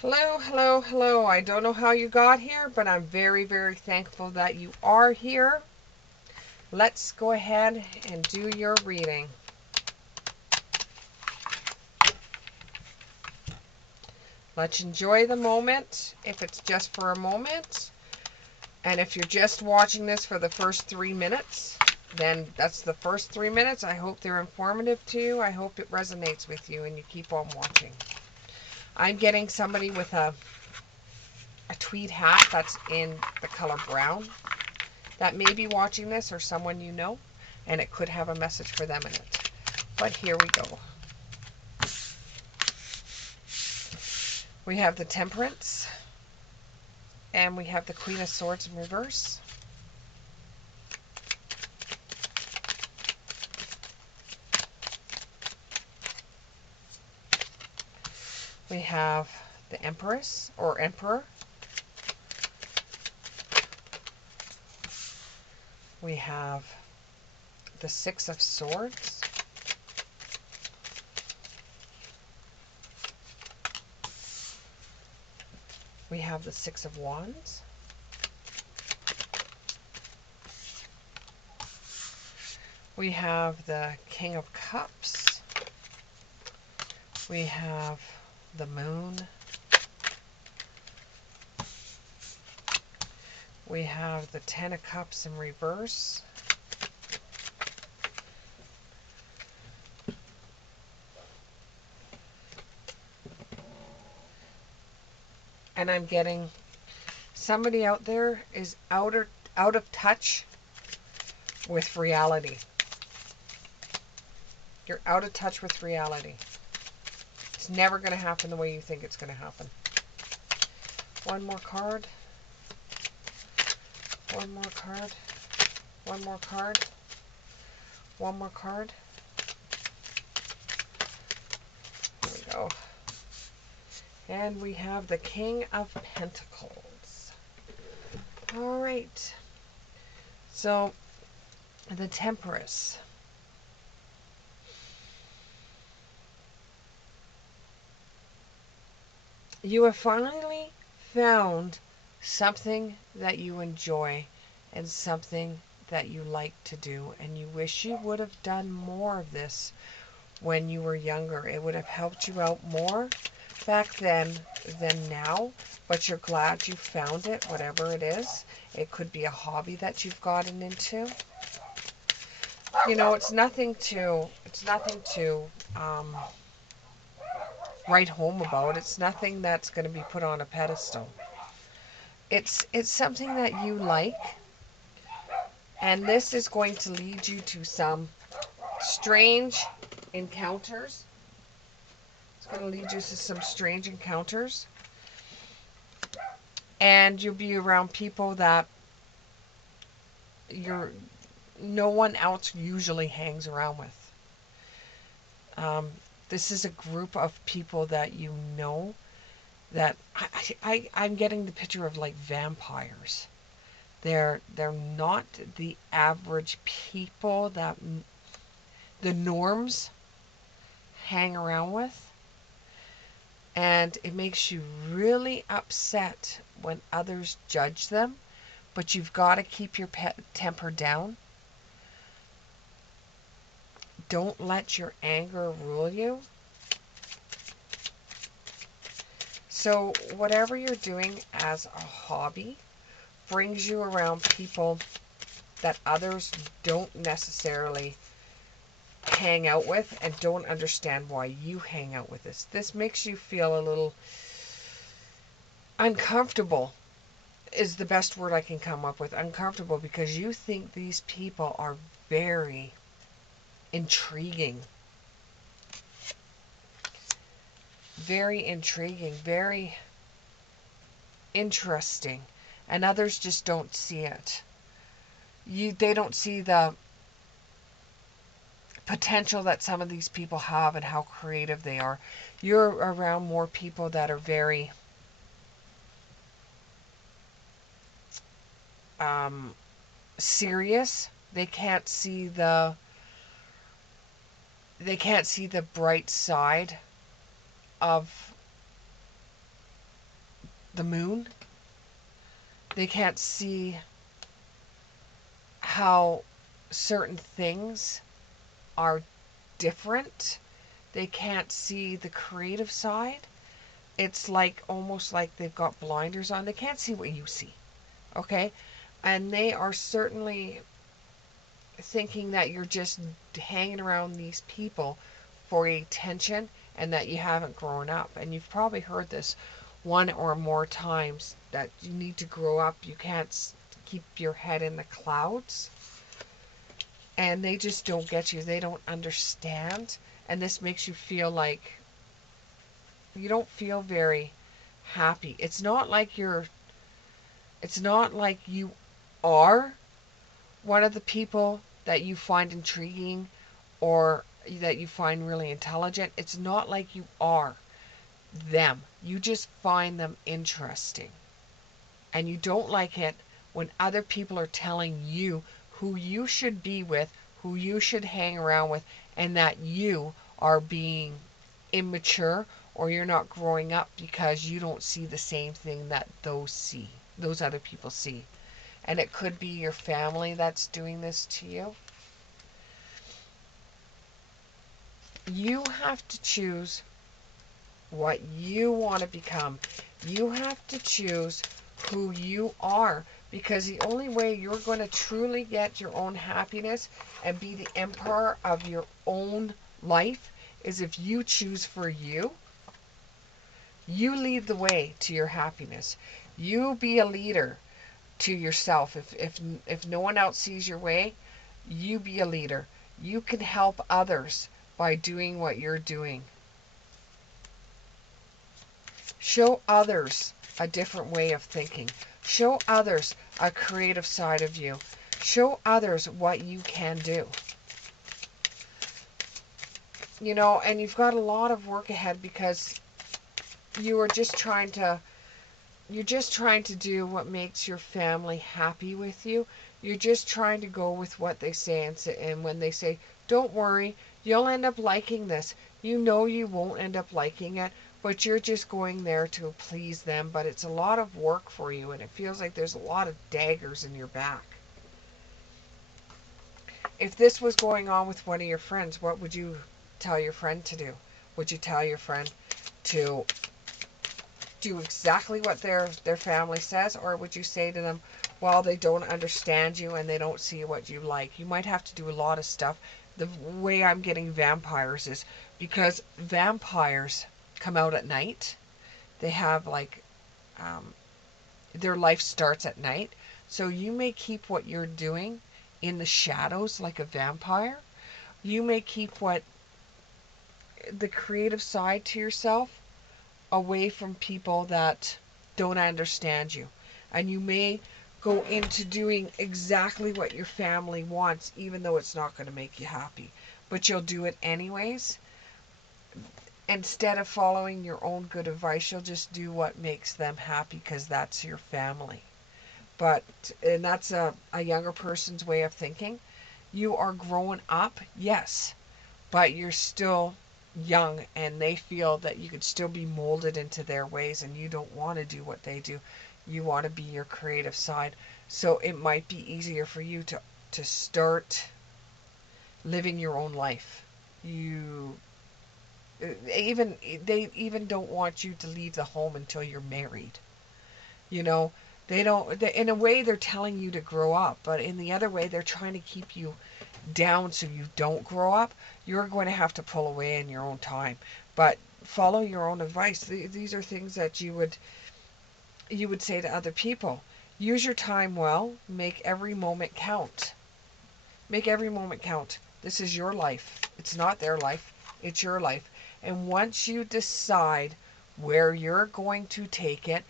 Hello, hello, hello. I don't know how you got here, but I'm very, very thankful that you are here. Let's go ahead and do your reading. Let's enjoy the moment, if it's just for a moment. And if you're just watching this for the first 3 minutes, then that's the first 3 minutes. I hope they're informative to you. I hope it resonates with you and you keep on watching. I'm getting somebody with a tweed hat that's in the color brown that may be watching this, or someone you know, and it could have a message for them in it. But here we go. We have the Temperance, and we have the Queen of Swords in reverse. We have the Empress, or Emperor. We have the Six of Swords. We have the Six of Wands. We have the King of Cups. We have the Moon. We have the Ten of Cups in reverse. And I'm getting somebody out there is out of touch with reality. You're out of touch with reality. It's never going to happen the way you think it's going to happen. One more card. One more card. One more card. One more card. There we go. And we have the King of Pentacles. All right. So, the Temperance. You have finally found something that you enjoy and something that you like to do, and you wish you would have done more of this when you were younger. It would have helped you out more back then than now, but you're glad you found it, whatever it is. It could be a hobby that you've gotten into. You know, it's nothing to write home about. It's nothing that's going to be put on a pedestal. It's something that you like, and this is going to lead you to some strange encounters. It's going to lead you to some strange encounters, and you'll be around people that no one else usually hangs around with. This is a group of people that you know that I'm getting the picture of like vampires. They're not the average people that the norms hang around with. And it makes you really upset when others judge them, but you've got to keep your temper down. Don't let your anger rule you. So whatever you're doing as a hobby brings you around people that others don't necessarily hang out with and don't understand why you hang out with this. This makes you feel a little uncomfortable is the best word I can come up with. Uncomfortable because you think these people are very intriguing. Very intriguing, very interesting. And others just don't see it. They don't see the potential that some of these people have and how creative they are. You're around more people that are very serious. They can't see the bright side of the moon. They can't see how certain things are different. They can't see the creative side. It's like almost like they've got blinders on. They can't see what you see. Okay? And they are certainly thinking that you're just hanging around these people for attention and that you haven't grown up. And you've probably heard this one or more times that you need to grow up. You can't keep your head in the clouds. And they just don't get you. They don't understand. And this makes you feel like you don't feel very happy. It's not like you are one of the people that you find intriguing or that you find really intelligent. It's not like you are them. You just find them interesting. And you don't like it when other people are telling you who you should be with, who you should hang around with, and that you are being immature or you're not growing up because you don't see the same thing that those other people see. And it could be your family that's doing this to you. You have to choose what you want to become. You have to choose who you are, because the only way you're going to truly get your own happiness and be the emperor of your own life is if you choose for you. You lead the way to your happiness. You be a leader to yourself. If no one else sees your way, you be a leader. You can help others by doing what you're doing. Show others a different way of thinking. Show others a creative side of you. Show others what you can do. You know, and you've got a lot of work ahead because you are just trying to you're just trying to do what makes your family happy with you. You're just trying to go with what they say, and when they say, don't worry, you'll end up liking this. You know you won't end up liking it, but you're just going there to please them. But it's a lot of work for you, and it feels like there's a lot of daggers in your back. If this was going on with one of your friends, what would you tell your friend to do? Would you tell your friend to do exactly what their family says, or would you say to them, well, they don't understand you and they don't see what you like? You might have to do a lot of stuff. The way I'm getting vampires is because vampires come out at night. They have like their life starts at night, so you may keep what you're doing in the shadows like a vampire. You may keep what the creative side to yourself away from people that don't understand you. And you may go into doing exactly what your family wants, even though it's not going to make you happy. But you'll do it anyways. Instead of following your own good advice, you'll just do what makes them happy because that's your family. And that's a younger person's way of thinking. You are growing up, yes, but you're still young and they feel that you could still be molded into their ways and you don't want to do what they do. You want to be your creative side. So it might be easier for you to start living your own life. You even they even don't want you to leave the home until you're married. You know, in a way they're telling you to grow up, but in the other way they're trying to keep you down so you don't grow up. You're going to have to pull away in your own time, but follow your own advice. These are things that you would say to other people. Use your time well. Make every moment count. Make every moment count. This is your life. It's not their life. It's your life. And once you decide where you're going to take it,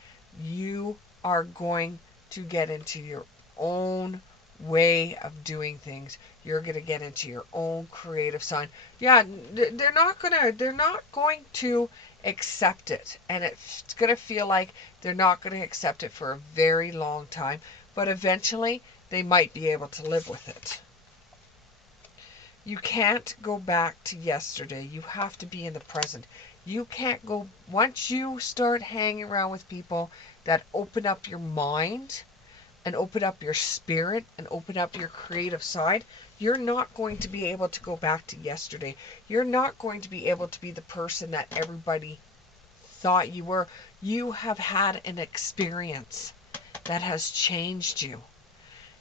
you are going to get into your own way of doing things. You're going to get into your own creative side. Yeah, they're not going to accept it, and it's going to feel like they're not going to accept it for a very long time, but eventually they might be able to live with it. You can't go back to yesterday. You have to be in the present. You can't go, once you start hanging around with people that open up your mind and open up your spirit and open up your creative side, you're not going to be able to go back to yesterday. You're not going to be able to be the person that everybody thought you were. You have had an experience that has changed you.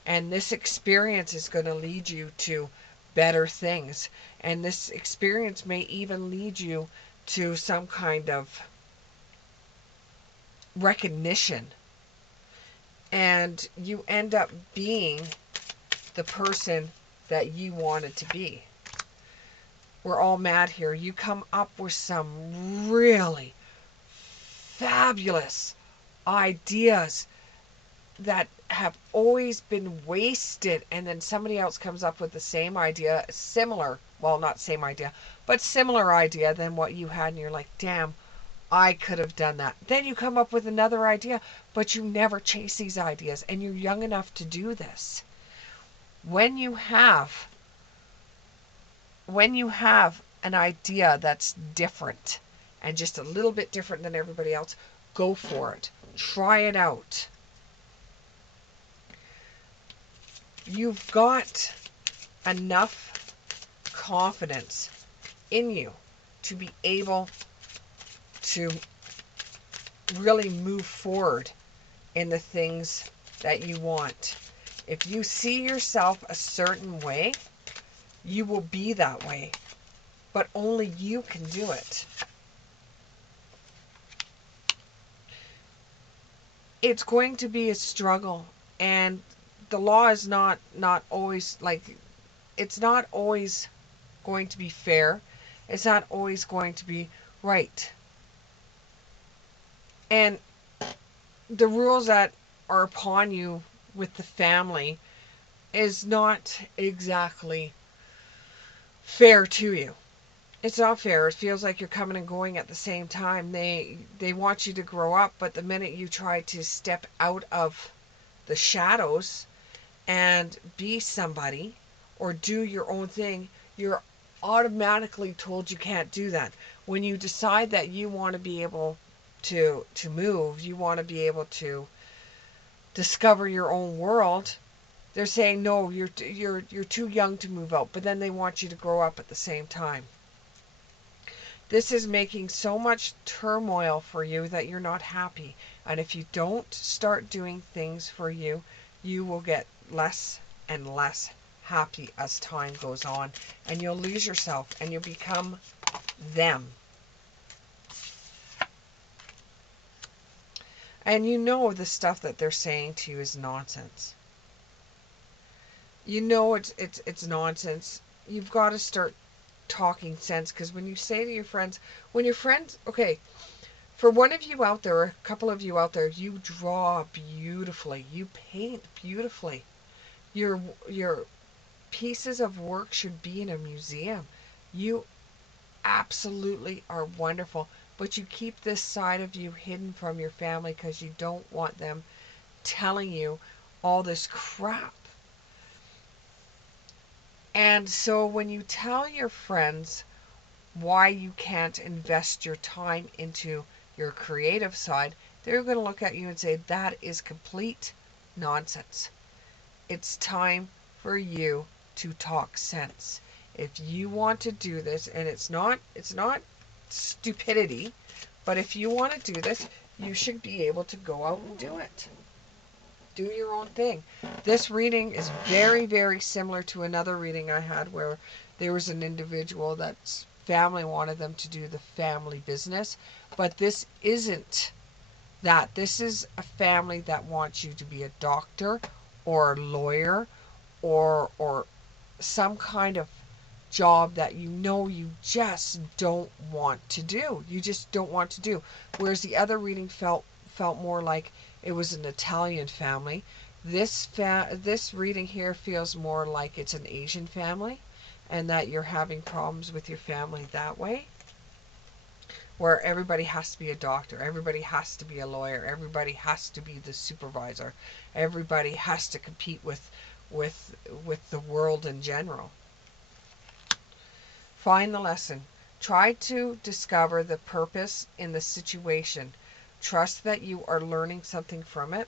And this experience is going to lead you to better things. And this experience may even lead you to some kind of recognition. And you end up being the person that you wanted to be. We're all mad here. You come up with some really fabulous ideas that have always been wasted, and then somebody else comes up with the same idea, similar, well, not same idea, but similar idea than what you had, and you're like, damn, I could have done that. Then you come up with another idea, but you never chase these ideas, and you're young enough to do this. When you have an idea that's different and just a little bit different than everybody else, go for it. Try it out. You've got enough confidence in you to be able to really move forward in the things that you want. If you see yourself a certain way, you will be that way, but only you can do it. It's going to be a struggle, and the law is not always like, it's not always going to be fair. It's not always going to be right. And the rules that are upon you with the family is not exactly fair to you. It's not fair. It feels like you're coming and going at the same time. They want you to grow up, but the minute you try to step out of the shadows and be somebody or do your own thing, you're automatically told you can't do that. When you decide that you want to be able to move, you want to be able to discover your own world, they're saying no, you're too young to move out, but then they want you to grow up at the same time. This is making so much turmoil for you that you're not happy. And if you don't start doing things for you, you will get less and less happy as time goes on. And you'll lose yourself and you'll become them. And you know the stuff that they're saying to you is nonsense. You know it's nonsense. You've got to start talking sense, because when you say to your friends, when your friends, okay, for one of you out there, or a couple of you out there, you draw beautifully, you paint beautifully. Your pieces of work should be in a museum. You absolutely are wonderful, but you keep this side of you hidden from your family because you don't want them telling you all this crap. And so when you tell your friends why you can't invest your time into your creative side, they're going to look at you and say, that is complete nonsense. It's time for you to talk sense. If you want to do this, and it's not stupidity, but if you want to do this, you should be able to go out and do it. Do your own thing. This reading is very, very similar to another reading I had where there was an individual that's family wanted them to do the family business, but this isn't that. This is a family that wants you to be a doctor or a lawyer or some kind of job that you know you just don't want to do. You just don't want to do. Whereas the other reading felt more like it was an Italian family. This reading here feels more like it's an Asian family, and that you're having problems with your family that way, where everybody has to be a doctor, everybody has to be a lawyer, everybody has to be the supervisor, everybody has to compete with the world in general. Find the lesson. Try to discover the purpose in the situation. Trust that you are learning something from it.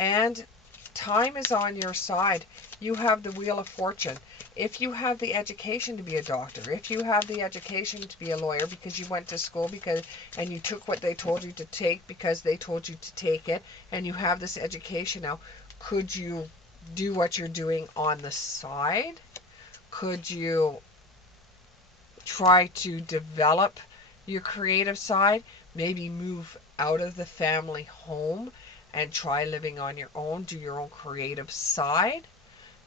And time is on your side. You have the wheel of fortune. If you have the education to be a doctor, if you have the education to be a lawyer because you went to school and you took what they told you to take because they told you to take it, and you have this education now, could you do what you're doing on the side? Could you try to develop your creative side? Maybe move out of the family home and try living on your own, do your own creative side,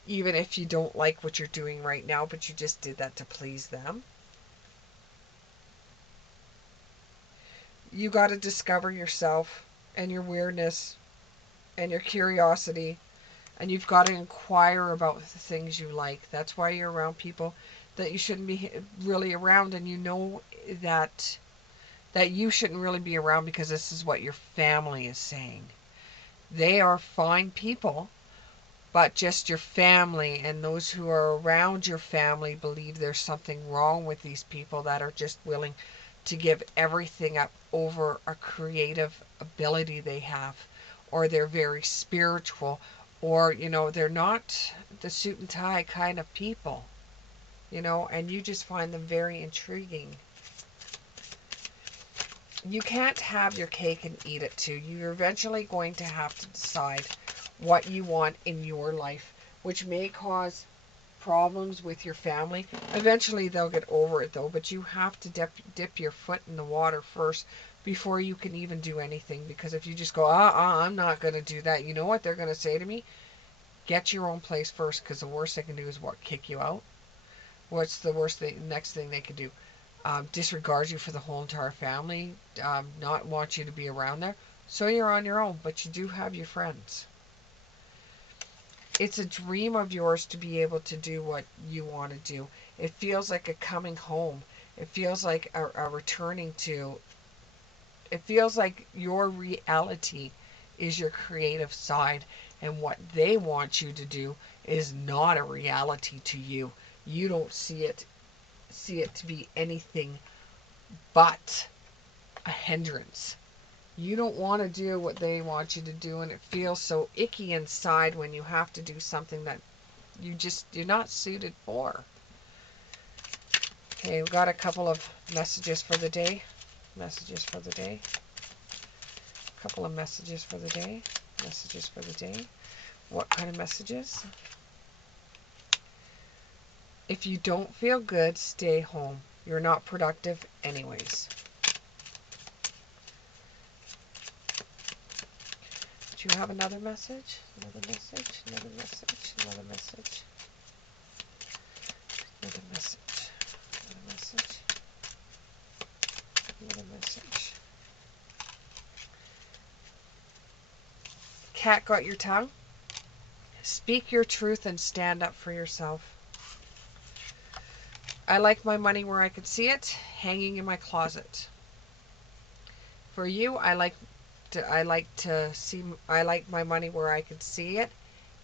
even if you don't like what you're doing right now, but you just did that to please them. You got to discover yourself and your weirdness and your curiosity, and you've got to inquire about the things you like. That's why you're around people that you shouldn't be really around, and you know that you shouldn't really be around because this is what your family is saying. They are fine people, but just your family and those who are around your family believe there's something wrong with these people that are just willing to give everything up over a creative ability they have, or they're very spiritual, or they're not the suit and tie kind of people, and you just find them very intriguing. You can't have your cake and eat it too. You're eventually going to have to decide what you want in your life, which may cause problems with your family. Eventually they'll get over it though, but you have to dip your foot in the water first before you can even do anything, because if you just go, I'm not going to do that, you know what they're going to say to me? Get your own place first, because the worst they can do is what? Kick you out? What's the worst thing, next thing they could do? Disregard you for the whole entire family, not want you to be around there. So you're on your own, but you do have your friends. It's a dream of yours to be able to do what you want to do. It feels like a coming home. It feels like a returning to. It feels like your reality is your creative side, and what they want you to do is not a reality to you. You don't see it to be anything but a hindrance. You don't want to do what they want you to do, and it feels so icky inside when you have to do something that you're not suited for. Okay, we've got a couple of messages for the day. Messages for the day. A couple of messages for the day. Messages for the day. What kind of messages? If you don't feel good, stay home. You're not productive anyways. Do you have another message? Another message? Another message? Another message? Another message? Another message? Another message? Cat got your tongue? Speak your truth and stand up for yourself. I like my money where I can see it, hanging in my closet. For you, I like my money where I can see it,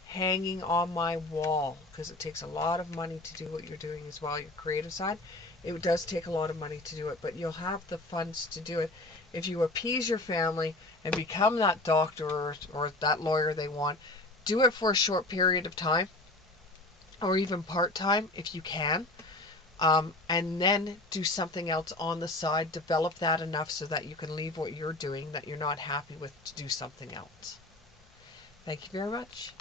hanging on my wall, because it takes a lot of money to do what you're doing as well, your creative side. It does take a lot of money to do it, but you'll have the funds to do it if you appease your family and become that doctor or that lawyer they want. Do it for a short period of time, or even part-time if you can, and then do something else on the side. Develop that enough so that you can leave what you're doing that you're not happy with to do something else. Thank you very much.